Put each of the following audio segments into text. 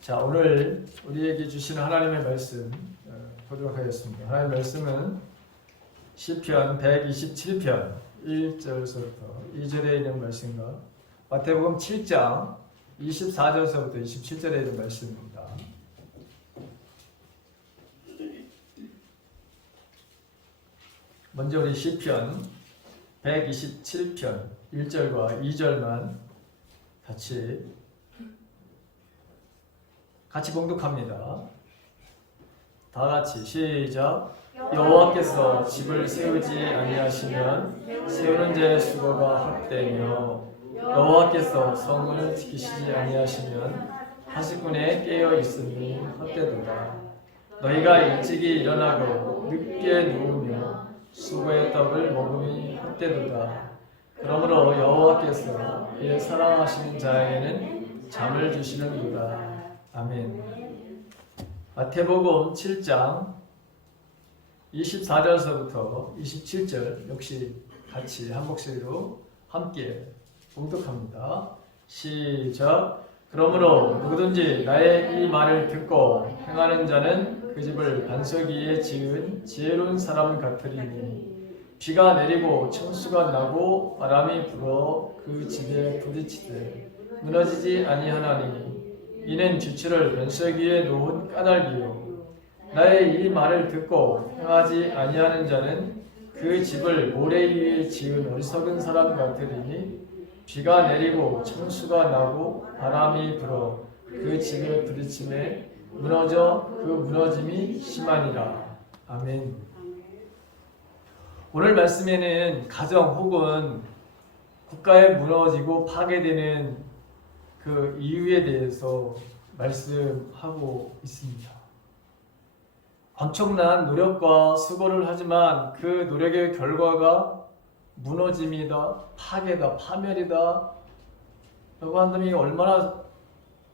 자, 오늘 우리에게 주시는 하나님의 말씀 보도록 하겠습니다. 하나님의 말씀은 시편 127편 1절서부터 2절에 있는 말씀과 마태복음 7장 24절서부터 27절에 있는 말씀입니다. 먼저 우리 시편 127편 1절과 2절만 같이 봉독합니다. 다 같이 시작. 여호와께서 집을 세우지 아니하시면 세우는 자의 수고가 헛되며 여호와께서 성을 지키시지 아니하시면 하시군에 깨어 있음이 헛되도다. 너희가 일찍이 일어나고 늦게 누우며 수고의 떡을 먹음이 헛되도다. 그러므로 여호와께서 이를 사랑하시는 자에게는 잠을 주시는도다. 아멘. 마태복음 7장 24절서부터 27절 역시 같이 한 목소리로 함께 봉독합니다. 시작. 그러므로 누구든지 나의 이 말을 듣고 행하는 자는 그 집을 반석 위에 지은 지혜로운 사람 같으리니 비가 내리고 천수가 나고 바람이 불어 그 집에 부딪히되 무너지지 아니하나니 이는 주추를 반석 위에 놓은 까닭이요 나의 이 말을 듣고 행하지 아니하는 자는 그 집을 모래 위에 지은 어리석은 사람 같으리니 비가 내리고 천수가 나고 바람이 불어 그 집에 부딪힘에 무너져 그 무너짐이 심하니라. 아멘. 오늘 말씀에는 가정 혹은 국가에 무너지고 파괴되는 그 이유에 대해서 말씀하고 있습니다. 엄청난 노력과 수고를 하지만 그 노력의 결과가 무너짐이다, 파괴다, 파멸이다 라고 한다면 얼마나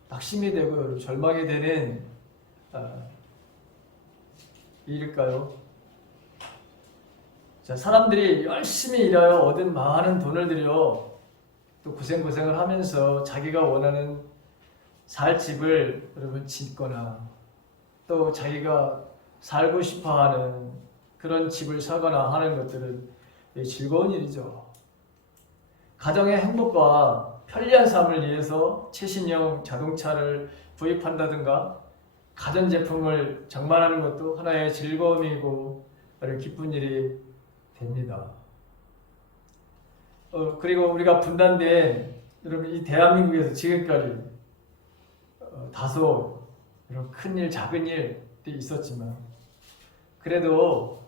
낙심이 되고 절망이 되는 일일까요? 자, 사람들이 열심히 일하여 얻은 많은 돈을 들여 또 고생을 하면서 자기가 원하는 살 집을 여러분 짓거나 또 자기가 살고 싶어하는 그런 집을 사거나 하는 것들은 즐거운 일이죠. 가정의 행복과 편리한 삶을 위해서 최신형 자동차를 구입한다든가 가전제품을 장만하는 것도 하나의 즐거움이고 기쁜 일이 됩니다. 그리고 우리가 분단된 여러분 이 대한민국에서 지금까지 다소 이런 큰일 작은 일이 있었지만 그래도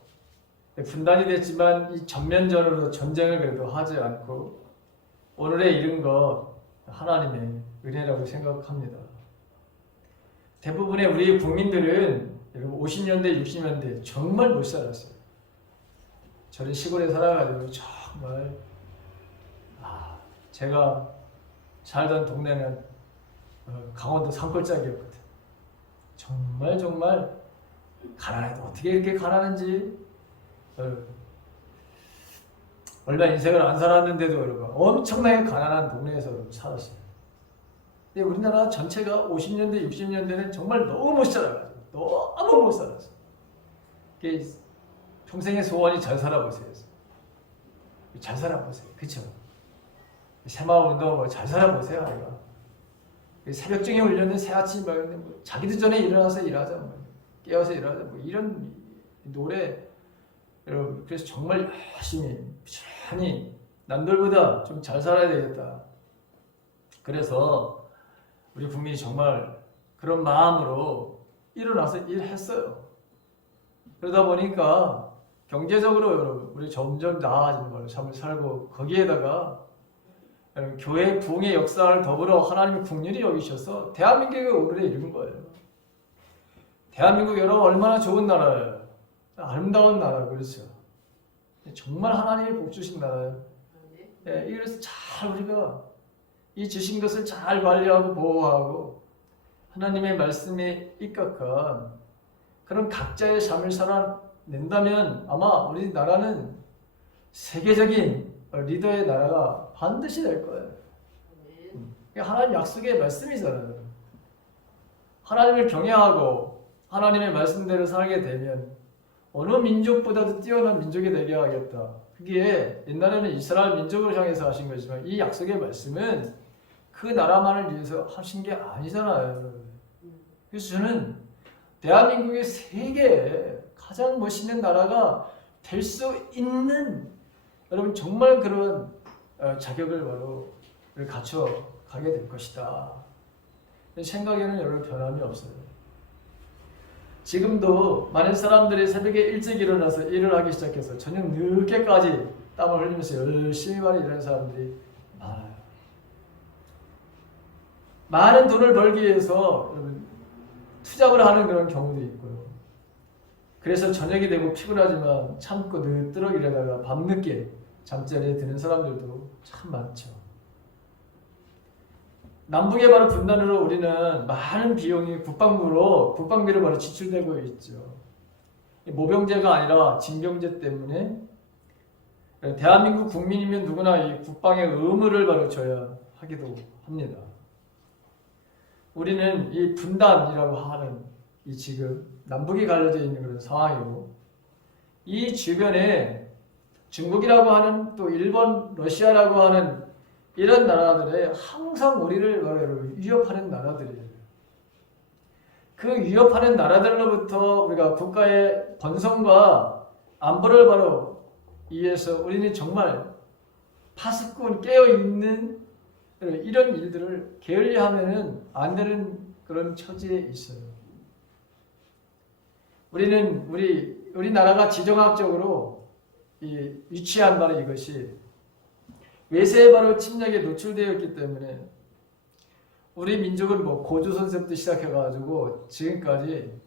분단이 됐지만 이 전면전으로 전쟁을 그래도 하지 않고 오늘에 이른 것 하나님의 은혜라고 생각합니다. 대부분의 우리 국민들은 여러분 50년대 60년대 정말 못 살았어요. 저는 시골에 살아가지고 정말 제가 살던 동네는 강원도 산골짜기였거든. 정말 가난해도 어떻게 이렇게 가난한지 얼마 인생을 안 살았는데도 여러분 엄청나게 가난한 동네에서 살았어요. 근데 우리나라 전체가 50년대 60년대는 정말 너무 못 살아가지고 너무 못 살았어요. 평생의 소원이 잘 살아보세요. 잘 살아보세요. 그쵸? 새마을운동 잘 살아보세요. 아이가. 새벽중에 울렸는 새아침 뭐 자기도 전에 일어나서 일하자. 깨어서 일하자. 이런 노래 여러분 그래서 정말 열심히 부지런히 남들보다 좀 잘 살아야 되겠다. 그래서 우리 국민이 정말 그런 마음으로 일어나서 일했어요. 그러다 보니까 경제적으로 여러분 우리 점점 나아지는 걸로 삶을 살고 거기에다가 교회 부흥의 역사를 더불어 하나님의 국률이 여기셔서 대한민국이 오늘에 이른 거예요. 대한민국 여러분 얼마나 좋은 나라예요. 아름다운 나라 그렇죠. 정말 하나님이 복 주신 나라예요. 그래서 잘 우리가 이 주신 것을 잘 관리하고 보호하고 하나님의 말씀에 입각한 그런 각자의 삶을 살아낸다면 아마 우리 나라는 세계적인 리더의 나라가 반드시 될 거예요. 하나님 약속의 말씀이잖아요. 하나님을 경외하고 하나님의 말씀대로 살게 되면 어느 민족보다도 뛰어난 민족이 되게 하겠다. 그게 옛날에는 이스라엘 민족을 향해서 하신 거지만 이 약속의 말씀은 그 나라만을 위해서 하신 게 아니잖아요. 그래서 저는 대한민국의 세계에 가장 멋있는 나라가 될 수 있는 여러분 정말 그런 자격을 바로 갖춰 가게 될 것이다. 생각에는 여러분 변함이 없어요. 지금도 많은 사람들이 새벽에 일찍 일어나서 일을 하기 시작해서 저녁 늦게까지 땀을 흘리면서 열심히 많이 일하는 사람들이 많아요. 많은 돈을 벌기 위해서 여러분 투잡을 하는 그런 경우도 있고요. 그래서 저녁이 되고 피곤하지만 참고 늦도록 일하다가 밤늦게 잠자리에 드는 사람들도 참 많죠. 남북의 바로 분단으로 우리는 많은 비용이 국방비로 바로 지출되고 있죠. 모병제가 아니라 징병제 때문에 대한민국 국민이면 누구나 이 국방의 의무를 바로 져야 하기도 합니다. 우리는 이 분단이라고 하는 이 지금 남북이 갈려져 있는 그런 상황이고 이 주변에 중국이라고 하는 또 일본, 러시아라고 하는 이런 나라들이 항상 우리를 바로 위협하는 나라들이에요. 그 위협하는 나라들로부터 우리가 국가의 번성과 안보를 바로 위해서 우리는 정말 파수꾼 깨어있는 이런 일들을 게을리하면은 안 되는 그런 처지에 있어요. 우리는 우리나라가 지정학적으로 위치한 바로 이것이 외세의 바로 침략에 노출되어 있기 때문에 우리 민족은 고조선서부터 시작해가지고 지금까지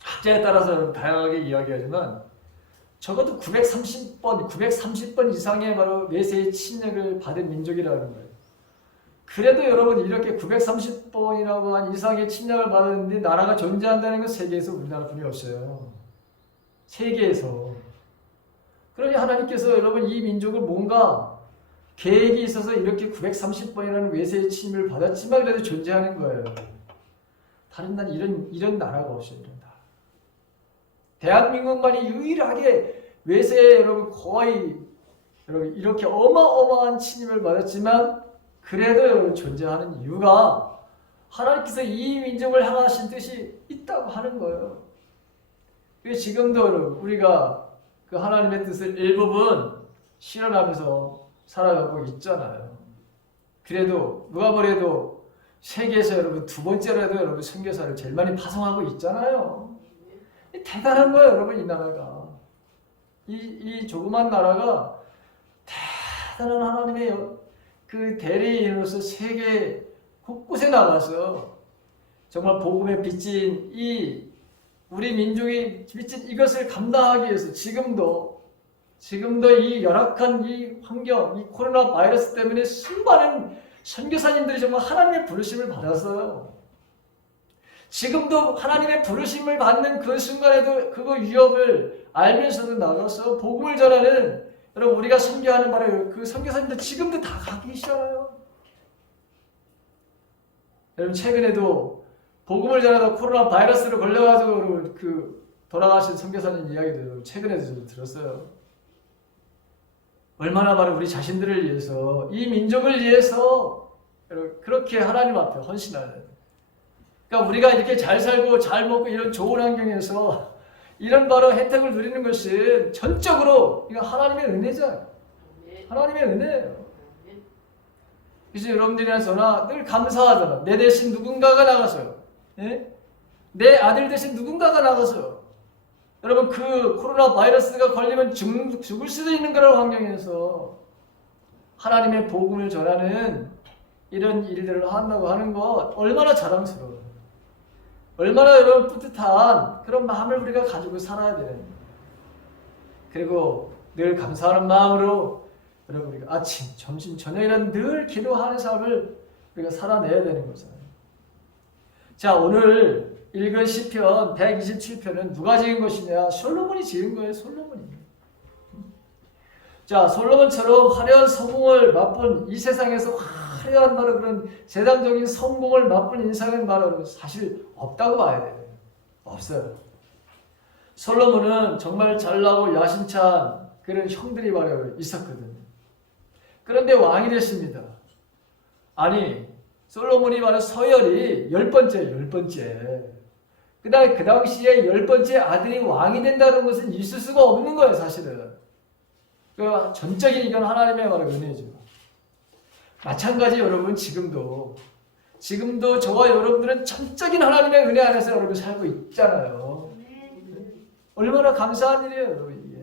학자에 따라서 다양하게 이야기하지만 적어도 930번 이상의 바로 외세의 침략을 받은 민족이라는 거예요. 그래도 여러분 이렇게 930번이라고 한 이상의 침략을 받았는데 나라가 존재한다는 건 세계에서 우리나라뿐이 없어요. 세계에서. 그러니 하나님께서 여러분 이 민족을 뭔가 계획이 있어서 이렇게 930번이라는 외세의 침입을 받았지만 그래도 존재하는 거예요. 다른 나라 이런 나라가 없어요. 이런 나라. 대한민국만이 유일하게 외세에 여러분 거의 여러분 이렇게 어마어마한 침입을 받았지만 그래도 여러분 존재하는 이유가 하나님께서 이 민족을 향하신 뜻이 있다고 하는 거예요. 그래서 지금도 여러분 우리가 그 하나님의 뜻을 일부분 실현하면서 살아가고 있잖아요. 그래도 누가 뭐래도 세계에서 여러분 두 번째라도 여러분 선교사를 제일 많이 파송하고 있잖아요. 대단한 거예요, 여러분 이 나라가. 이 조그만 나라가 대단한 하나님의 그 대리인으로서 세계 곳곳에 나가서 정말 복음의 빚진 우리 민족이 빚진 이것을 감당하기 위해서 지금도 이 열악한 이 환경, 이 코로나 바이러스 때문에 수많은 선교사님들이 정말 하나님의 부르심을 받았어요. 지금도 하나님의 부르심을 받는 그 순간에도 그거 위협을 알면서도 나가서 복음을 전하는 여러분 우리가 선교하는 바로 그 선교사님들 지금도 다 가기 계시잖아요. 여러분 최근에도 복음을 전하다 코로나 바이러스로 걸려가지고 그 돌아가신 선교사님 이야기도 최근에도 들었어요. 얼마나 바로 우리 자신들을 위해서 이 민족을 위해서 그렇게 하나님 앞에 헌신하는. 그러니까 우리가 이렇게 잘 살고 잘 먹고 이런 좋은 환경에서 이런 바로 혜택을 누리는 것은 전적으로 이거 하나님의 은혜잖아요. 하나님의 은혜예요. 그래서 여러분들이나 저나 늘 감사하잖아. 내 대신 누군가가 나가서요. 예? 내 아들 대신 누군가가 나가서요. 여러분 그 코로나 바이러스가 걸리면 죽을 수도 있는 그런 환경에서 하나님의 복음을 전하는 이런 일들을 한다고 하는 것 얼마나 자랑스러워요. 얼마나 여러분 뿌듯한 그런 마음을 우리가 가지고 살아야 되는. 그리고 늘 감사하는 마음으로 여러분 우리가 아침, 점심, 저녁이란 늘 기도하는 삶을 우리가 살아내야 되는 거잖아요. 자, 오늘 읽은 시편 127편은 누가 지은 것이냐? 솔로몬이 지은 거예요. 솔로몬이. 자, 솔로몬처럼 화려한 성공을 맛본 이 세상에서 화려한 바로 그런 세상적인 성공을 맛본 인생은 바로 사실 없다고 봐야 돼요. 없어요. 솔로몬은 정말 잘나고 야심찬 그런 형들이 바로 있었거든요. 그런데 왕이 됐습니다. 아니, 솔로몬이 바로 서열이 10번째. 그 다음에 그 당시에 10번째 아들이 왕이 된다는 것은 있을 수가 없는 거예요, 사실은. 그 전적인 이건 하나님의 바로 은혜죠. 마찬가지 여러분, 지금도 저와 여러분들은 전적인 하나님의 은혜 안에서 여러분 살고 있잖아요. 얼마나 감사한 일이에요, 여러분, 이게.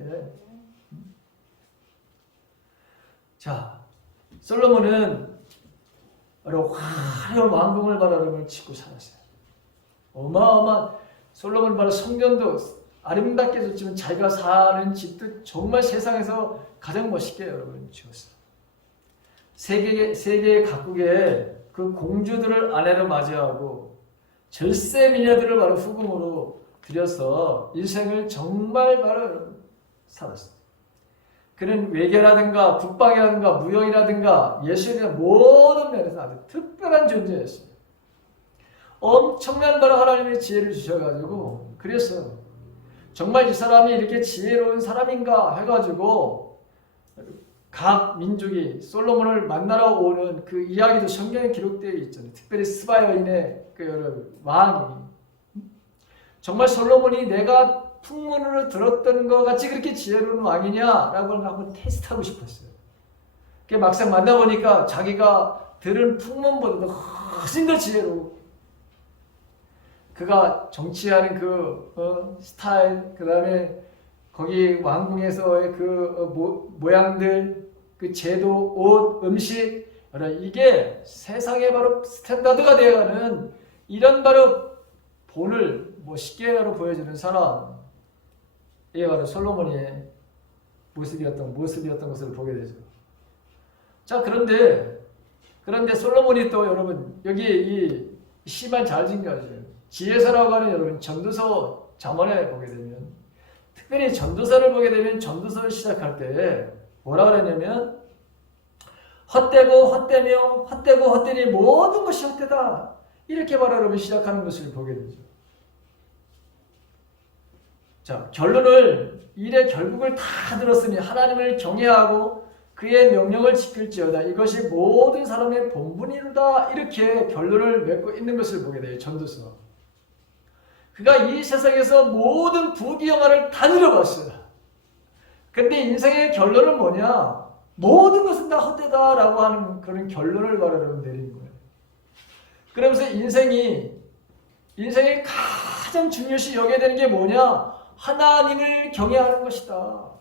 자, 솔로몬은 바로 화려한 왕궁을 바로 여러분 짓고 살았어요. 어마어마한 솔로몬은 바로 성전도 아름답게 졌지만 자기가 사는 집도 정말 세상에서 가장 멋있게 여러분 지었어요. 세계 각국의 그 공주들을 아내로 맞이하고 절세 미녀들을 바로 후궁으로 들여서 인생을 정말 바로 살았어요. 그는 외교라든가 국방이라든가 무용이라든가 예술이나 모든 면에서 아주 특별한 존재였어요. 엄청난 바로 하나님의 지혜를 주셔가지고 그래서 정말 이 사람이 이렇게 지혜로운 사람인가 해가지고 각 민족이 솔로몬을 만나러 오는 그 이야기도 성경에 기록되어 있잖아요. 특별히 스바 여인의 그 왕이 정말 솔로몬이 내가 풍문으로 들었던 것 같이 그렇게 지혜로운 왕이냐라고 한번 테스트하고 싶었어요. 막상 만나보니까 자기가 들은 풍문보다도 훨씬 더 지혜로워. 그가 정치하는 그 스타일, 그 다음에 거기 왕궁에서의 그 모양들, 그 제도, 옷, 음식, 이게 세상에 바로 스탠다드가 되어가는 이런 바로 본을 멋있게 바로 보여주는 사람, 이게 바로 솔로몬의 모습이었던 것을 보게 되죠. 자, 그런데 솔로몬이 또 여러분 여기 이 시만 잘 챙겨야죠. 지혜서라고 하는 여러분 전도서 잠언에 보게 되면 특별히 전도서를 보게 되면 전도서를 시작할 때 뭐라 그랬냐면 헛되고 헛되니 모든 것이 헛되다 이렇게 바로 여러분 시작하는 것을 보게 되죠. 자, 일의 결국을 다 들었으니 하나님을 경외하고 그의 명령을 지킬지어다 이것이 모든 사람의 본분이로다 이렇게 결론을 맺고 있는 것을 보게 돼요. 전도서. 그가 이 세상에서 모든 부귀영화를 다 누려봤어요. 근데 인생의 결론은 뭐냐? 모든 것은 다 헛되다라고 하는 그런 결론을 바로 내린 거예요. 그러면서 인생이 가장 중요시 여겨야 되는 게 뭐냐? 하나님을 경외하는 것이다.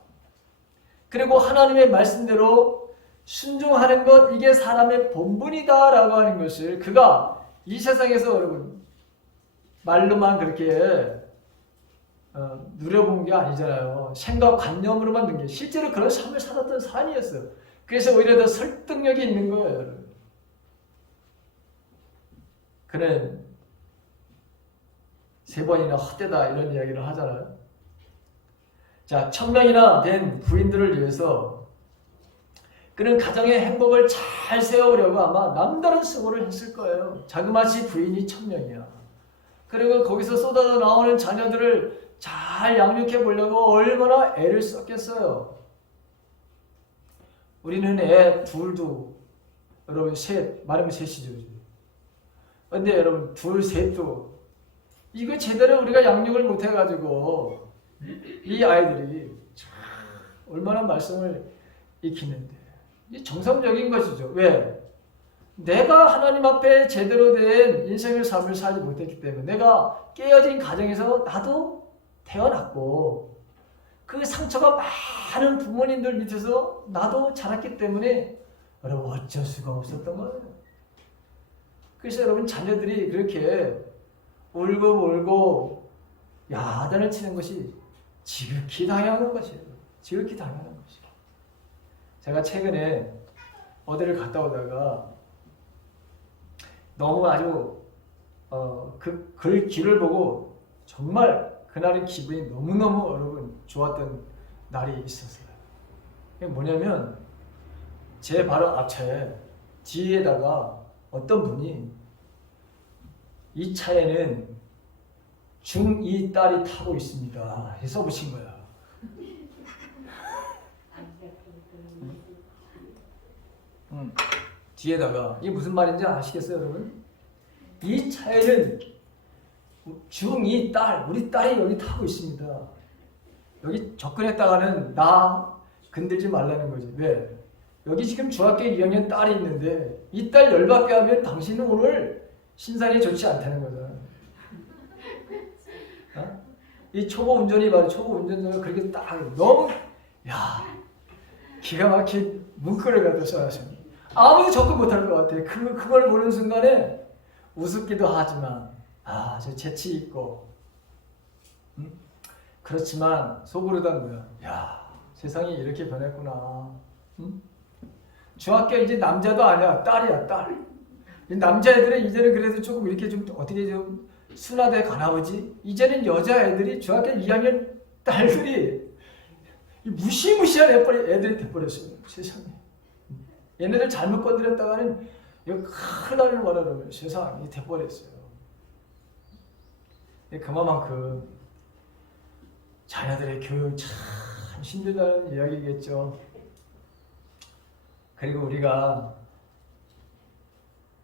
그리고 하나님의 말씀대로 순종하는 것 이게 사람의 본분이다라고 하는 것을 그가 이 세상에서 여러분 말로만 그렇게 누려본 게 아니잖아요. 생각관념으로만 든 게 실제로 그런 삶을 살았던 사람이었어요. 그래서 오히려 더 설득력이 있는 거예요. 여러분. 그는 3번이나 헛되다 이런 이야기를 하잖아요. 자, 1000명이나 된 부인들을 위해서 그는 가정의 행복을 잘 세우려고 아마 남다른 수고를 했을 거예요. 자그마치 부인이 1000명이야. 그리고 거기서 쏟아져 나오는 자녀들을 잘 양육해 보려고 얼마나 애를 썼겠어요. 우리는 애 둘도 여러분 많으면 셋이죠. 근데 여러분 둘, 셋도 이거 제대로 우리가 양육을 못 해가지고 이 아이들이 참 얼마나 말씀을 익히는데 이 정상적인 것이죠. 왜? 내가 하나님 앞에 제대로 된 인생의 삶을 살지 못했기 때문에 내가 깨어진 가정에서 나도 태어났고 그 상처가 많은 부모님들 밑에서 나도 자랐기 때문에 여러분 어쩔 수가 없었던 거예요. 그래서 여러분 자녀들이 그렇게 울고 야단을 치는 것이 지극히 당연한 것이에요. 지극히 당연한 것이에요. 제가 최근에 어디를 갔다 오다가 너무 아주 그 길을 보고 정말 그날의 기분이 너무너무 여러분 좋았던 날이 있었어요. 그게 뭐냐면 제 바로 앞에 뒤에다가 어떤 분이 이 차에는 중2 딸이 타고 있습니다 해서 붙인 거야. 뒤에다가 이게 무슨 말인지 아시겠어요 여러분? 이 차에는 중2 딸, 우리 딸이 여기 타고 있습니다. 여기 접근했다가는 나 건들지 말라는 거지. 왜? 여기 지금 중학교 2학년 딸이 있는데 이 딸 열받게 하면 당신은 오늘 신상이 좋지 않다는 거잖아. 어? 이 초보 운전이 말이야. 초보 운전자가 그렇게 딱 너무 기가 막힌 문구를 갖다 써놨습니다. 아무도 접근 못할 것 같아. 그걸 보는 순간에 우습기도 하지만 저 재치 있고 그렇지만 속으로는 뭐야? 세상이 이렇게 변했구나. 중학교 이제 남자도 아니야. 딸이야, 딸. 남자애들은 이제는 그래도 조금 이렇게 좀 어떻게 좀 순화돼 가나 보지? 이제는 여자애들이 중학교 2학년 딸들이 무시무시한 애들이 돼버렸어요. 세상에. 얘네들 잘못 건드렸다가는 이거 큰일 나는 거라는 세상이 돼버렸어요. 그만큼 자녀들의 교육 참 힘들다는 이야기겠죠. 그리고 우리가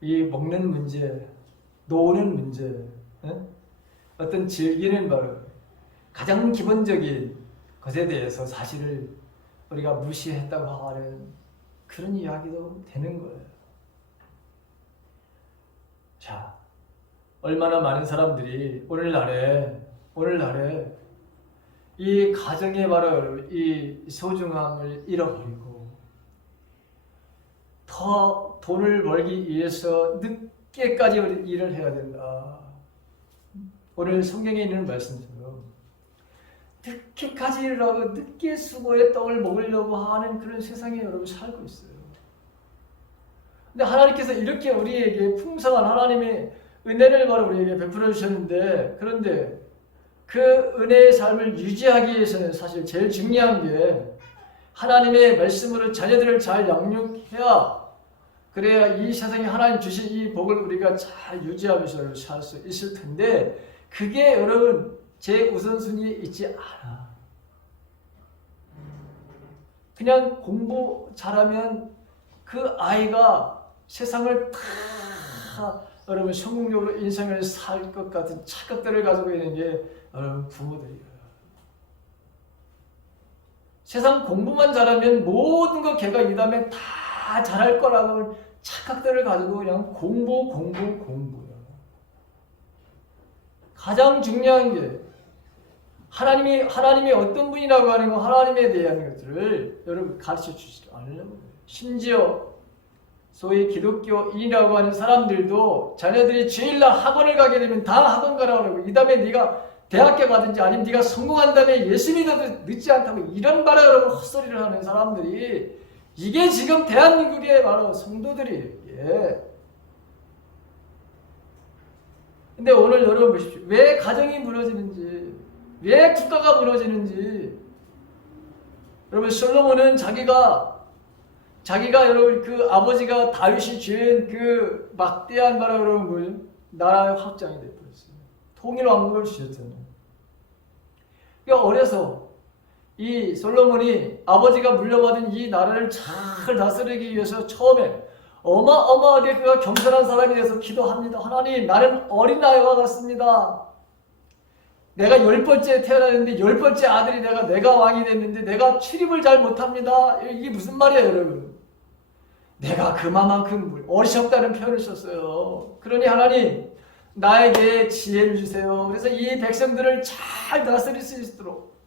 이 먹는 문제, 노는 문제, 어떤 즐기는 바로 가장 기본적인 것에 대해서 사실을 우리가 무시했다고 하는 그런 이야기도 되는 거예요. 자, 얼마나 많은 사람들이 오늘날에 이 가정의 바로 이 소중함을 잃어버리고 더 돈을 벌기 위해서 늦게까지 일을 해야 된다. 오늘 성경에 있는 말씀처럼 늦게까지 일을 하고 늦게 수고의 떡을 먹으려고 하는 그런 세상에 여러분 살고 있어요. 근데 하나님께서 이렇게 우리에게 풍성한 하나님의 은혜를 바로 우리에게 베풀어 주셨는데, 그런데 그 은혜의 삶을 유지하기 위해서는 사실 제일 중요한 게 하나님의 말씀으로 자녀들을 잘 양육해야, 그래야 이 세상에 하나님 주신 이 복을 우리가 잘 유지하면서 살 수 있을 텐데, 그게 여러분 제 우선순위에 있지 않아. 그냥 공부 잘하면 그 아이가 세상을 다 여러분 성공적으로 인생을 살 것 같은 착각들을 가지고 있는 게 여러분 부모들이에요. 세상 공부만 잘하면 모든 거 걔가 이 다음에 다 잘할 거라고 착각들을 가지고 그냥 공부야. 가장 중요한 게 하나님이 어떤 분이라고 하는 거, 하나님에 대한 것들을 여러분 가르쳐 주시지 않으려고. 심지어 소위 기독교인이라고 하는 사람들도 자녀들이 주일날 학원을 가게 되면 다 학원 가라고 하고, 이 다음에 네가 대학교 가든지 아니면 네가 성공한 다음에 예수 믿어도 늦지 않다고 이런 말을 여러분 헛소리를 하는 사람들이, 이게 지금 대한민국의 바로 성도들이에요. 근데 오늘 여러분 보십시오. 왜 가정이 무너지는지, 왜 국가가 무너지는지. 여러분 솔로몬은 자기가 여러분 그 아버지가 다윗이 지은 그 막대한 바로 여러분 나라의 확장이 되어버렸어요. 통일 왕국을 주셨잖아요. 그러니까 어려서 이 솔로몬이 아버지가 물려받은 이 나라를 잘 다스리기 위해서 처음에 어마어마하게 그가 겸손한 사람이 돼서 기도합니다. 하나님, 나는 어린아이와 같습니다. 내가 10번째 태어났는데 10번째 아들이 내가 왕이 됐는데 내가 출입을 잘 못합니다. 이게 무슨 말이에요, 여러분? 내가 그만큼 어리석다는 표현을 썼어요. 그러니 하나님, 나에게 지혜를 주세요. 그래서 이 백성들을 잘 다스릴 수 있도록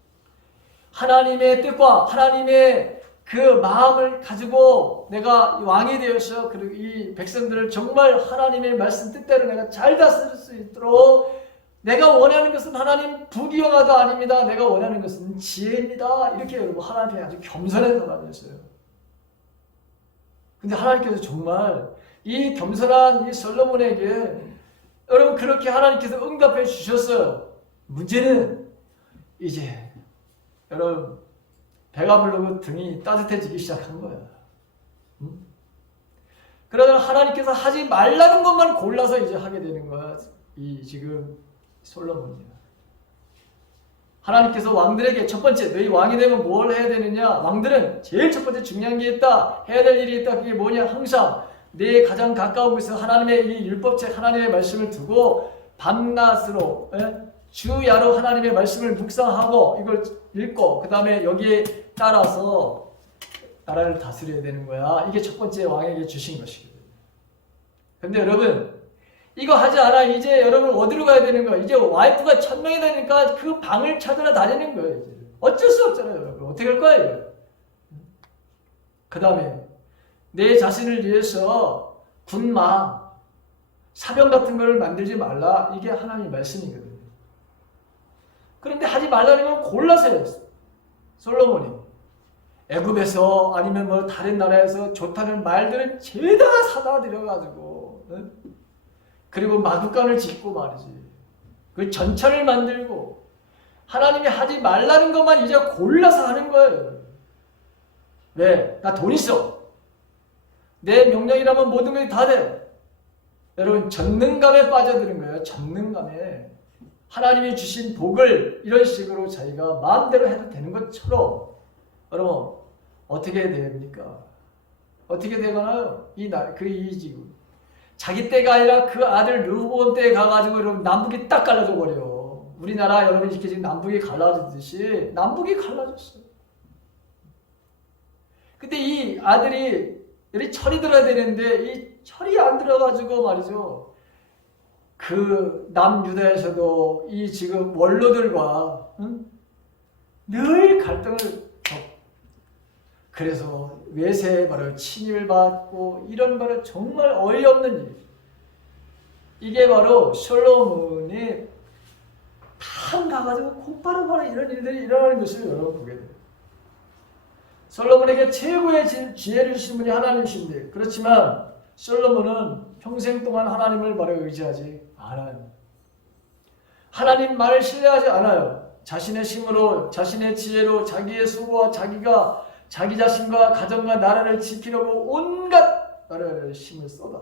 하나님의 뜻과 하나님의 그 마음을 가지고 내가 왕이 되어서 그리고 이 백성들을 정말 하나님의 말씀 뜻대로 내가 잘 다스릴 수 있도록, 내가 원하는 것은 하나님 부귀영화도 아닙니다. 내가 원하는 것은 지혜입니다. 이렇게 여러분 하나님께 아주 겸손한 사람이었어요. 근데 하나님께서 정말 이 겸손한 이 솔로몬에게 여러분 그렇게 하나님께서 응답해 주셨어요. 문제는 이제 여러분 배가 부르고 등이 따뜻해지기 시작한 거야. 그러나 하나님께서 하지 말라는 것만 골라서 이제 하게 되는 거야. 이 지금 솔로몬이야. 하나님께서 왕들에게 첫 번째 너희 왕이 되면 뭘 해야 되느냐? 왕들은 제일 첫 번째 중요한 게 있다. 해야 될 일이 있다. 그게 뭐냐? 항상 내 가장 가까운 곳에서 하나님의 이 율법책 하나님의 말씀을 두고 밤낮으로 주야로 하나님의 말씀을 묵상하고 이걸 읽고 그 다음에 여기에 따라서 나라를 다스려야 되는 거야. 이게 첫 번째 왕에게 주신 것이거든요. 근데 여러분 이거 하지 않아. 이제 여러분 어디로 가야 되는 거야? 이제 와이프가 1000명이 되니까 그 방을 찾으러 다니는 거예요. 이제. 어쩔 수 없잖아요. 여러분. 어떻게 할 거예요? 그 다음에 내 자신을 위해서 군마, 사병 같은 걸 만들지 말라. 이게 하나님의 말씀이거든요. 그런데 하지 말라는 건 골라서 했어요. 솔로몬이. 애굽에서 아니면 뭐 다른 나라에서 좋다는 말들은 죄다 사다 들여가지고 그리고 마구간을 짓고 말이지. 그 전차를 만들고 하나님이 하지 말라는 것만 이제 골라서 하는 거예요. 왜? 나 돈 있어. 내 명령이라면 모든 것이 다 돼. 여러분 전능감에 빠져드는 거예요. 전능감에. 하나님이 주신 복을 이런 식으로 자기가 마음대로 해도 되는 것처럼 여러분 어떻게 됩니까? 어떻게 되거나요? 이 지구. 자기 때가 아니라 그 아들 르호보암 때에 가가지고 여러분 남북이 딱 갈라져 버려. 우리나라 여러분 이렇게 지금 남북이 갈라지듯이 남북이 갈라졌어요. 근데 이 아들이 여기 철이 들어야 되는데 이 철이 안 들어가지고 말이죠. 그 남유다에서도 이 지금 원로들과 늘 갈등을 그래서 외세에 바로 침입을 받고 이런 바로 정말 어이없는 일. 이게 바로 솔로몬이 탕 가가지고 곧바로 바로 이런 일들이 일어나는 것을 여러분 보게 돼요. 솔로몬에게 최고의 지혜를 주신 분이 하나님이신데 그렇지만 솔로몬은 평생 동안 하나님을 바로 의지하지 않아요. 하나님 말을 신뢰하지 않아요. 자신의 힘으로 자신의 지혜로 자기의 수고와 자기가 자기 자신과 가정과 나라를 지키려고 온갖 나라를 힘을 쏟아.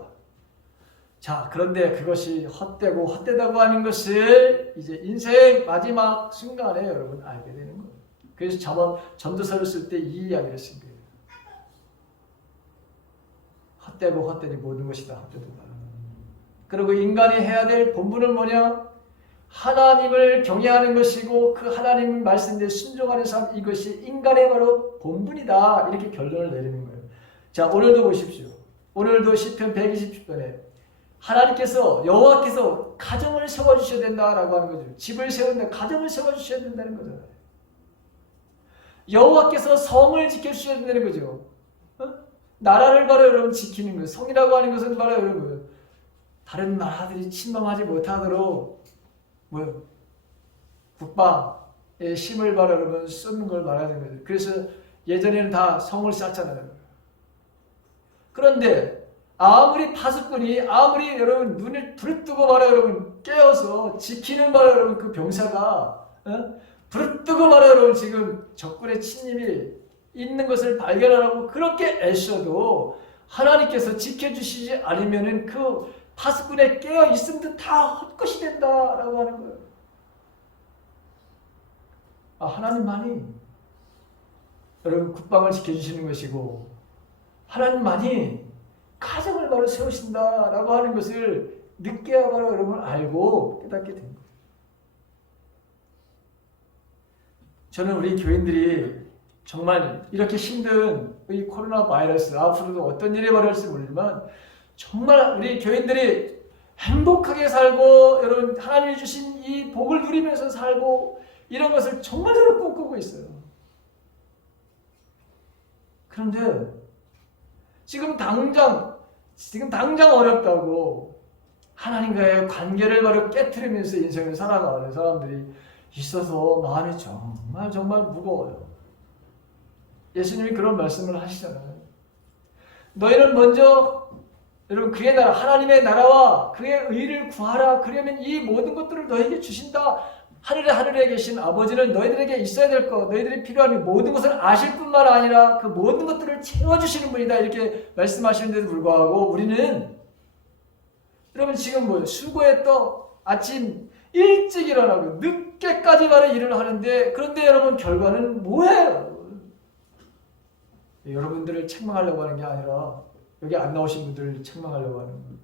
자, 그런데 그것이 헛되고 헛되다고 하는 것을 이제 인생의 마지막 순간에 여러분 알게 되는 거예요. 그래서 전도서를 쓸 때 이 이야기를 쓴 거예요. 헛되고 헛되니 모든 것이 다 헛되다. 그리고 인간이 해야 될 본분은 뭐냐? 하나님을 경외하는 것이고 그 하나님 말씀에 순종하는 삶 이것이 인간의 바로 본분이다. 이렇게 결론을 내리는 거예요. 자, 오늘도 보십시오. 오늘도 시편 120편에 하나님께서 여호와께서 가정을 세워주셔야 된다라고 하는 거죠. 집을 세운다. 가정을 세워주셔야 된다는 거잖아요. 여호와께서 성을 지켜주셔야 된다는 거죠. 나라를 바로 여러분 지키는 거예요. 성이라고 하는 것은 바로 여러분 다른 나라들이 침범하지 못하도록 뭐요? 국방의 힘을 바로 여러분 쏟는 걸 말하는 거죠. 그래서 예전에는 다 성을 쌓잖아요. 그런데 아무리 파수꾼이 아무리 여러분 눈을 불을 뜨고 바로 여러분 깨어서 지키는 바로 여러분 그 병사가 불을 뜨고 바로 여러분 지금 적군의 침입이 있는 것을 발견하라고 그렇게 애써도 하나님께서 지켜주시지 않으면은 그 파수꾼에 깨어 있음도 다 헛것이 된다라고 하는 거예요. 하나님만이 여러분 국방을 지켜주시는 것이고 하나님만이 가정을 바로 세우신다라고 하는 것을 늦게야 바로 여러분 알고 깨닫게 된 거예요. 저는 우리 교인들이 정말 이렇게 힘든 이 코로나 바이러스 앞으로도 어떤 일이 벌어질지 모르지만 정말 우리 교인들이 행복하게 살고 여러분 하나님이 주신 이 복을 누리면서 살고 이런 것을 정말 저는 꿈꾸고 있어요. 그런데 지금 당장 어렵다고 하나님과의 관계를 바로 깨트리면서 인생을 살아가는 사람들이 있어서 마음이 정말 무거워요. 예수님이 그런 말씀을 하시잖아요. 너희는 먼저 여러분 그의 나라 하나님의 나라와 그의 의를 구하라. 그러면 이 모든 것들을 너에게 주신다. 하늘에 계신 아버지는 너희들에게 있어야 될 것, 너희들이 필요한 모든 것을 아실 뿐만 아니라 그 모든 것들을 채워주시는 분이다. 이렇게 말씀하시는데도 불구하고 우리는 여러분 지금 뭐예요? 수고에 또 아침 일찍 일어나고 늦게까지 말에 일을 하는데 그런데 여러분 결과는 뭐예요? 여러분들을 책망하려고 하는 게 아니라 여기 안 나오신 분들을 책망하려고 하는 거예요.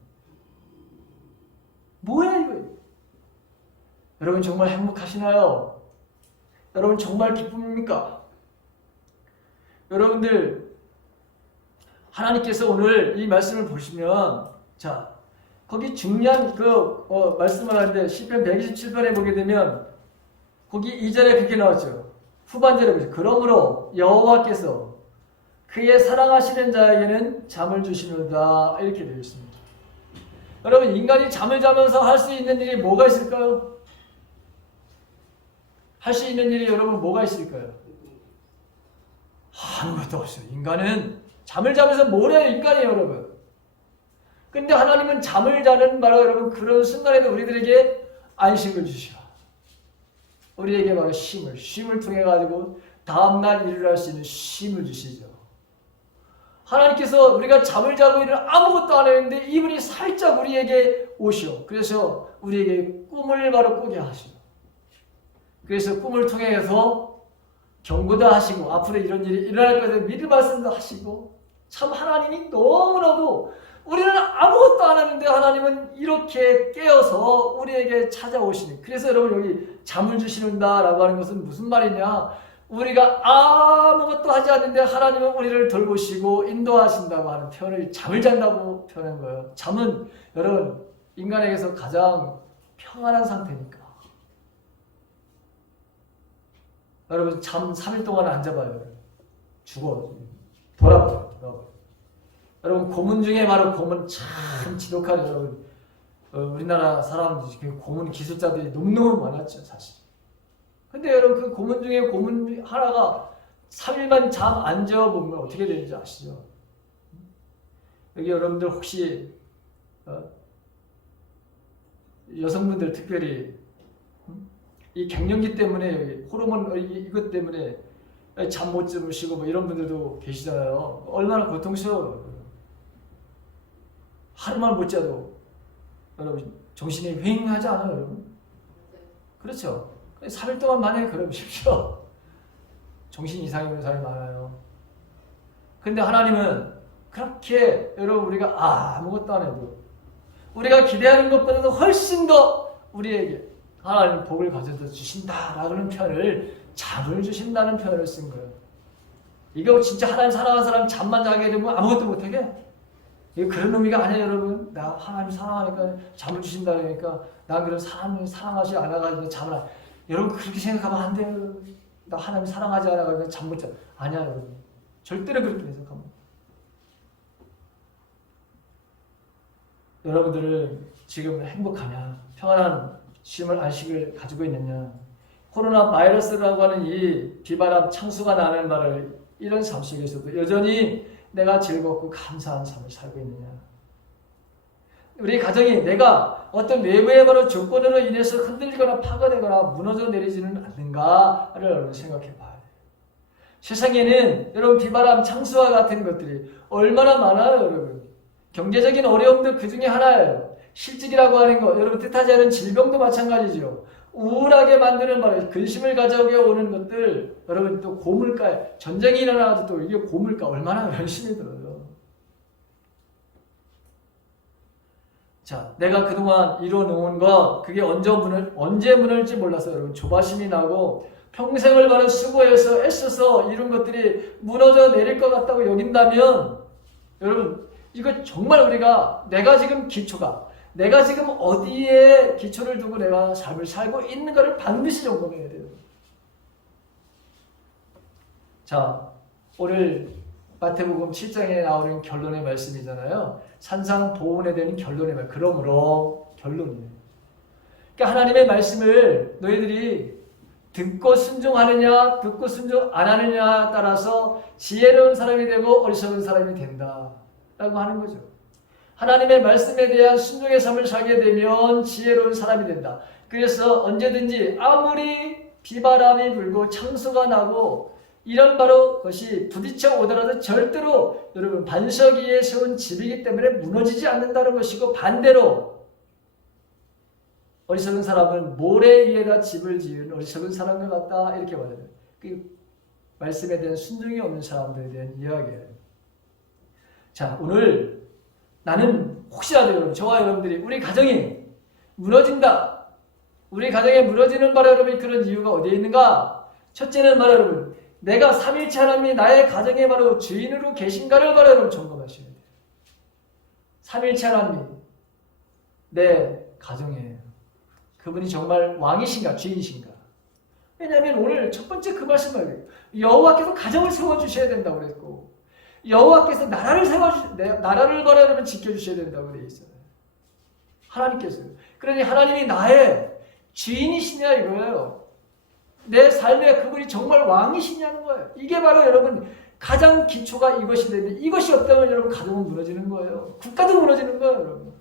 뭐야 이거? 여러분 정말 행복하시나요? 여러분 정말 기쁩니까? 여러분들 하나님께서 오늘 이 말씀을 보시면 자 거기 중요한 말씀을 하는데 시편 127편에 보게 되면 거기 2절에 그렇게 나왔죠. 후반절에 보죠. 그러므로 여호와께서 그의 사랑하시는 자에게는 잠을 주시는다 이렇게 되어 있습니다. 여러분 인간이 잠을 자면서 할 수 있는 일이 뭐가 있을까요? 할 수 있는 일이 여러분 뭐가 있을까요? 아무것도 없어요. 인간은 잠을 자면서 뭘 해요? 인간이에요 여러분. 근데 하나님은 잠을 자는 바로 여러분 그런 순간에도 우리들에게 안식을 주시라. 우리에게 바로 쉼을 통해 가지고 다음날 일을 할 수 있는 쉼을 주시죠. 하나님께서 우리가 잠을 자고 일을 아무것도 안 했는데 이분이 살짝 우리에게 오시오. 그래서 우리에게 꿈을 바로 꾸게 하시오. 그래서 꿈을 통해서 경고도 하시고 앞으로 이런 일이 일어날 것을 미리 말씀도 하시고 참 하나님이 너무나도 우리는 아무것도 안 하는데 하나님은 이렇게 깨어서 우리에게 찾아오시니 그래서 여러분 여기 잠을 주시는다라고 하는 것은 무슨 말이냐 우리가 아무것도 하지 않는데 하나님은 우리를 돌보시고 인도하신다고 하는 표현을 잠을 잔다고 표현한 거예요. 잠은 여러분 인간에게서 가장 평안한 상태니까 여러분 잠 3일 동안 안 잡아요. 죽어. 돌아버려. 여러분 고문 중에 바로 고문 참 지독한 여러분 우리나라 사람들이 고문 기술자들이 너무너무 많았죠 사실. 근데 여러분 그 고문 중에 고문 하나가 3일만 잠 안 재워보면 어떻게 되는지 아시죠? 여기 여러분들 혹시 여성분들 특별히 이 갱년기 때문에 호르몬 이것 때문에 잠 못 주무시고 뭐 이런 분들도 계시잖아요. 얼마나 고통스러워요. 하루만 못 자도 여러분 정신이 휑하지 않아요, 여러분? 그렇죠? 3일 동안 만약에 그러십시오. 정신 이상이 오는 사람이 많아요. 근데 하나님은 그렇게 여러분 우리가 아무것도 안 해도 우리가 기대하는 것보다도 훨씬 더 우리에게 하나님 복을 가져다 주신다라는 표현을 잠을 주신다는 표현을 쓴 거예요. 이거 진짜 하나님 사랑하는 사람 잠만 자게 되면 아무것도 못하게? 이거 그런 의미가 아니에요 여러분. 나 하나님 사랑하니까 잠을 주신다니까 난 그런 사람을 사랑하지 않아가지고 잠을 안 여러분 그렇게 생각하면 안 돼요. 나 하나님 사랑하지 않아가지고 잠 못 자. 아니야 여러분. 절대로 그렇게 해석하면 여러분들은 지금 행복하냐 평안한 쉼을 안식을 가지고 있느냐 코로나 바이러스라고 하는 이 비바람 창수가 나는 말을 이런 삶 속에서도 여전히 내가 즐겁고 감사한 삶을 살고 있느냐 우리 가정이 내가 어떤 외부의 바로 조건으로 인해서 흔들리거나 파괴되거나 무너져 내리지는 않는가를 여러분 생각해 봐야 돼요. 세상에는 여러분 비바람 창수와 같은 것들이 얼마나 많아요 여러분. 경제적인 어려움도 그 중에 하나예요. 실직이라고 하는 거 여러분 뜻하지 않은 질병도 마찬가지죠. 우울하게 만드는 바로 근심을 가져오게 오는 것들 여러분 또 고물가 전쟁이 일어나도 또 이게 고물가 얼마나 열심히 들어요. 자, 내가 그동안 이뤄놓은 것 그게 언제 무너질지 몰라서 여러분 조바심이 나고 평생을 바로 수고해서 애써서 이룬 것들이 무너져 내릴 것 같다고 여긴다면 여러분 이거 정말 우리가 내가 지금 내가 지금 어디에 기초를 두고 내가 삶을 살고 있는가를 반드시 점검해야 돼요. 자, 오늘 마태복음 7장에 나오는 결론의 말씀이잖아요. 산상보훈에 대한 결론의 말. 그러므로 결론이에요. 그러니까 하나님의 말씀을 너희들이 듣고 순종하느냐 듣고 순종 안 하느냐에 따라서 지혜로운 사람이 되고 어리석은 사람이 된다 라고 하는 거죠. 하나님의 말씀에 대한 순종의 삶을 살게 되면 지혜로운 사람이 된다. 그래서 언제든지 아무리 비바람이 불고 창수가 나고 이런 바로 것이 부딪혀 오더라도 절대로 여러분 반석 위에 세운 집이기 때문에 무너지지 않는다는 것이고, 반대로 어리석은 사람은 모래 위에다 집을 지은 어리석은 사람과 같다 이렇게 말해요. 그 말씀에 대한 순종이 없는 사람들에 대한 이야기예요. 자, 오늘 나는 혹시라도 여러분, 저와 여러분들이 우리 가정이 무너진다. 우리 가정에 무너지는 바로 여러분 그런 이유가 어디에 있는가? 첫째는 바로 여러분, 내가 삼위일체 하나님이 나의 가정에 바로 주인으로 계신가를 바로 여러분 점검하셔야 돼요. 삼위일체 하나님이 내 가정에 그분이 정말 왕이신가 주인이신가? 왜냐하면 오늘 첫 번째 그 말씀을 여호와께서 가정을 세워주셔야 된다고 그랬고, 여호와께서 나라를 바로 여러분 지켜주셔야 된다고 그래 있어요. 하나님께서. 그러니 하나님이 나의 주인이시냐 이거예요. 내 삶에 그분이 정말 왕이시냐는 거예요. 이게 바로 여러분 가장 기초가 이것이 되는데, 이것이 없다면 여러분 가정은 무너지는 거예요. 국가도 무너지는 거예요, 여러분.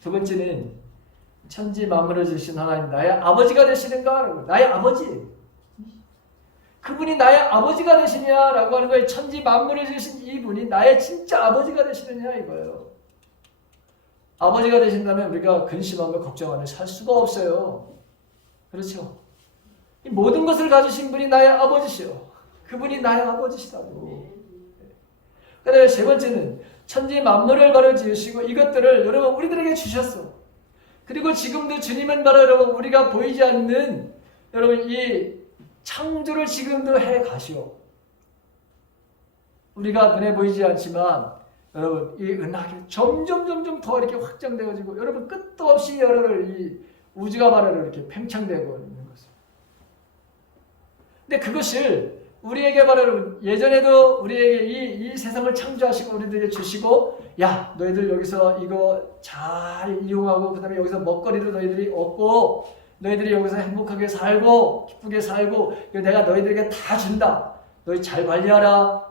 두 번째는 천지 만물을 지으신 하나님, 나의 아버지가 되시는가? 나의 아버지. 그분이 나의 아버지가 되시냐라고 하는 거예요. 천지 만물을 지으신 이분이 나의 진짜 아버지가 되시느냐 이거예요. 아버지가 되신다면 우리가 근심하며 걱정하며 살 수가 없어요. 그렇죠? 이 모든 것을 가지신 분이 나의 아버지시요. 그분이 나의 아버지시다고. 그다음에 세 번째는 천지 만물을 바로 지으시고 이것들을 여러분 우리들에게 주셨어. 그리고 지금도 주님은 바로 여러분 우리가 보이지 않는 여러분 이 창조를 지금도 해 가시오. 우리가 눈에 보이지 않지만 여러분 이 은하계 점점 더 이렇게 확장되어지고 여러분 끝도 없이 여러분 이 우주가 바로 이렇게 팽창되고 있는 것입니다. 근데 그것을 우리에게 바로 여러분 예전에도 우리에게 이 세상을 창조하시고 우리들에게 주시고, 야 너희들 여기서 이거 잘 이용하고 그 다음에 여기서 먹거리도 너희들이 얻고 너희들이 여기서 행복하게 살고 기쁘게 살고 내가 너희들에게 다 준다. 너희 잘 관리하라.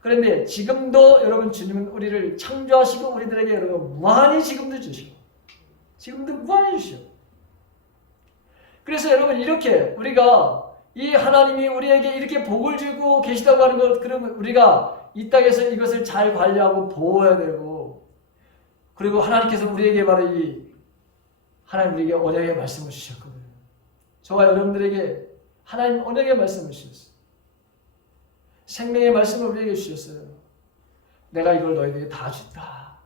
그런데 지금도 여러분 주님은 우리를 창조하시고 우리들에게 여러분 무한히 지금도 주시고 지금도 무한히 주시고, 그래서 여러분 이렇게 우리가 이 하나님이 우리에게 이렇게 복을 주고 계시다고 하는 것, 그러면 우리가 이 땅에서 이것을 잘 관리하고 보호해야 되고, 그리고 하나님께서 우리에게 바로 이 하나님 우리에게 언약의 말씀을 주셨거든요. 저와 여러분들에게 하나님 언약의 말씀을 주셨어요. 생명의 말씀을 우리에게 주셨어요. 내가 이걸 너희들에게 다 준다.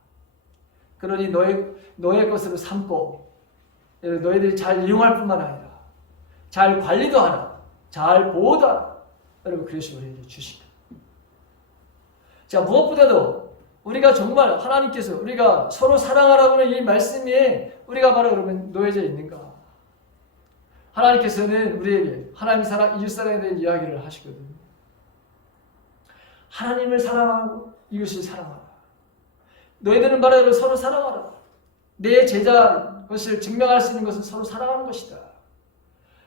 그러니 너의 것으로 삼고 너희들이 잘 이용할 뿐만 아니라 잘 관리도 하라. 잘 보호도 하라. 여러분 그것이 우리에게 주신다. 자, 무엇보다도 우리가 정말 하나님께서 우리가 서로 사랑하라고 하는 이 말씀에 우리가 바로 여러분 놓여져 있는가? 하나님께서는 우리에게 하나님 사랑, 이웃 사랑에 대한 이야기를 하시거든요. 하나님을 사랑하고 이웃을 사랑하라. 너희들은 바로 서로 사랑하라. 내 제자 것을 증명할 수 있는 것은 서로 사랑하는 것이다.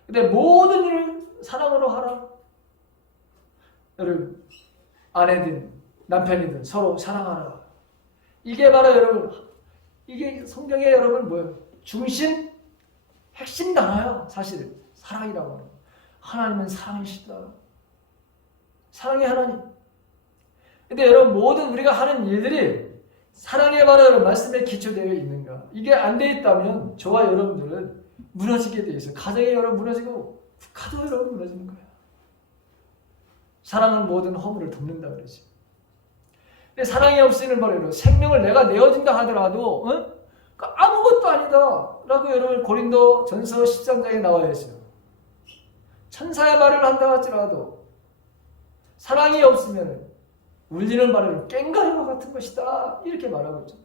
근데 모든 일을 사랑으로 하라. 여러분 아내든 남편이든 서로 사랑하라. 이게 바로 여러분 이게 성경의 여러분 뭐예요? 중심 핵심 단어야. 사실 사랑이라고 하는 거. 하나님은 사랑이시다. 사랑의 하나님. 근데 여러분 모든 우리가 하는 일들이 사랑의 바로 여러분 말씀에 기초되어 있는가? 이게 안 돼 있다면 저와 여러분들은 무너지게 돼 있어요. 가정이 여러분 무너지고 국가도 여러분 무너지는 거예요. 사랑은 모든 허물을 덮는다 그러지. 근데 사랑이 없이는 바로 여러분 생명을 내가 내어준다 하더라도 아무것도 아니다 라고 여러분 고린도 전서 13장에 나와 있어요. 천사의 말을 한다 할지라도 사랑이 없으면 울리는 바람은 꽹과리와 같은 것이다 이렇게 말하고 있죠.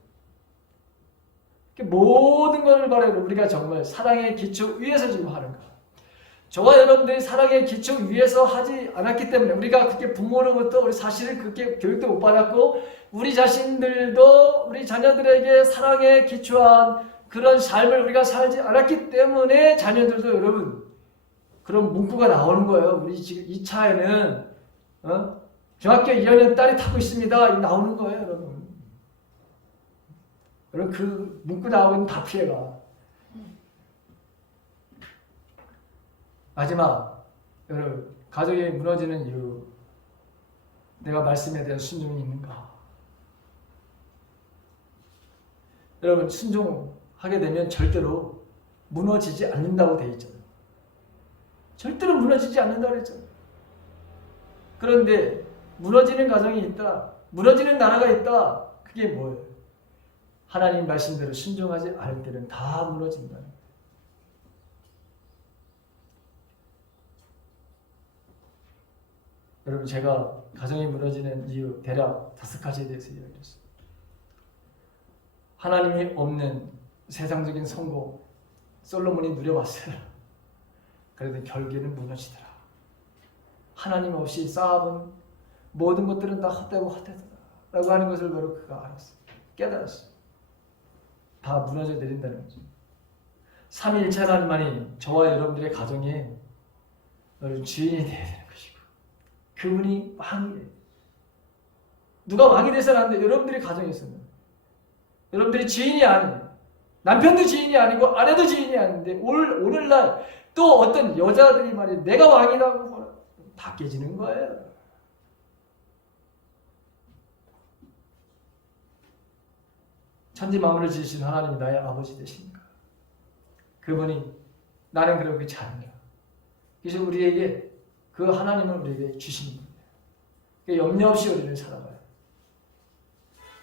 모든 것을 바라고 우리가 정말 사랑의 기초 위에서 지금 하는가? 저와 여러분들이 사랑의 기초 위에서 하지 않았기 때문에 우리가 그렇게 부모로부터 우리 사실은 그렇게 교육도 못 받았고 우리 자신들도 우리 자녀들에게 사랑에 기초한 그런 삶을 우리가 살지 않았기 때문에 자녀들도 여러분 그런 문구가 나오는 거예요. 우리 지금 이 차에는 중학교 2학년 딸이 타고 있습니다. 나오는 거예요, 여러분. 여러분 그 문구 나오면 다 피해가. 마지막, 여러분, 가족이 무너지는 이유, 내가 말씀에 대한 순종이 있는가? 여러분, 순종하게 되면 절대로 무너지지 않는다고 되어 있잖아요. 절대로 무너지지 않는다고 했잖아요. 그런데 무너지는 가정이 있다. 무너지는 나라가 있다. 그게 뭐예요? 하나님 말씀대로 순종하지 않을 때는 다 무너진다. 여러분, 제가 가정이 무너지는 이유 대략 5가지에 대해서 이야기했어요. 하나님이 없는 세상적인 성공, 솔로몬이 누려봤어요. 그래도 결국에는 무너지더라. 하나님 없이 쌓아본 모든 것들은 다 헛되고 헛되더라 라고 하는 것을 바로 그가 알았어요. 깨달았어요. 다 무너져 내린다는 거죠. 삼위일체 하나님만이 저와 여러분들의 가정에 주인이 되어야 되는 것이고, 그분이 왕이 돼요. 누가 왕이 돼서는 안 돼요. 여러분들의 가정에서는. 여러분들이 지인이 아니에요. 남편도 지인이 아니고 아내도 지인이 아닌데 오늘날 또 어떤 여자들이 말이에요. 내가 왕이라고 다 깨지는 거예요. 천지 만물을 지으신 하나님이 나의 아버지 되십니까? 그분이 나는 그렇게 잘한다. 그래서 우리에게 그 하나님을 우리에게 주시는 거예요. 그러니까 염려 없이 우리는 살아가요.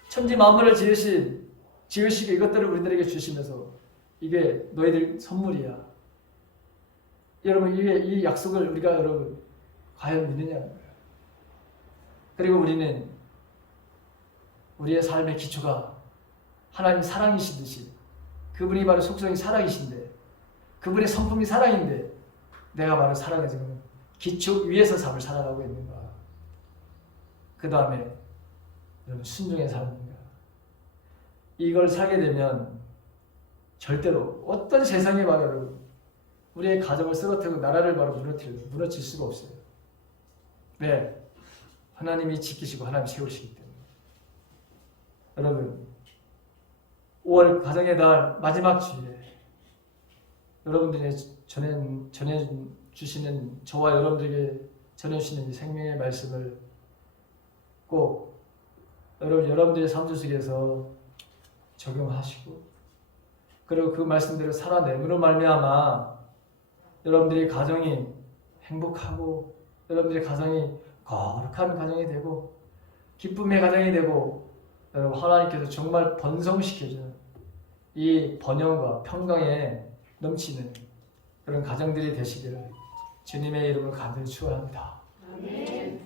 천지 만물을 지으시고 이것들을 우리들에게 주시면서 이게 너희들 선물이야. 여러분, 이 약속을 우리가 여러분 과연 믿느냐는 거예요. 그리고 우리는 우리의 삶의 기초가 하나님 사랑이시듯이 그분이 바로 속성이 사랑이신데, 그분의 성품이 사랑인데 내가 바로 사랑의 지금 기초 위에서 삶을 살아가고 있는가. 그 다음에 여러분, 순종의 삶입니다. 이걸 살게 되면 절대로 어떤 세상이 바로 우리의 가정을 쓰러뜨리고 나라를 바로 무너뜨릴 수가 없어요. 네, 하나님이 지키시고 하나님이 세우시기 때문에. 여러분, 5월 가정의 달 마지막 주일에 여러분들이 전해주시는, 저와 여러분들에게 전해주시는 이 생명의 말씀을 꼭 여러분들의 삶 속에서 적용하시고, 그리고 그 말씀대로 살아내므로 말미암아 여러분들의 가정이 행복하고 여러분들의 가정이 거룩한 가정이 되고 기쁨의 가정이 되고, 여러분 하나님께서 정말 번성시켜주는 이 번영과 평강에 넘치는 그런 가정들이 되시기를 주님의 이름으로 간절히 축원합니다. 아멘.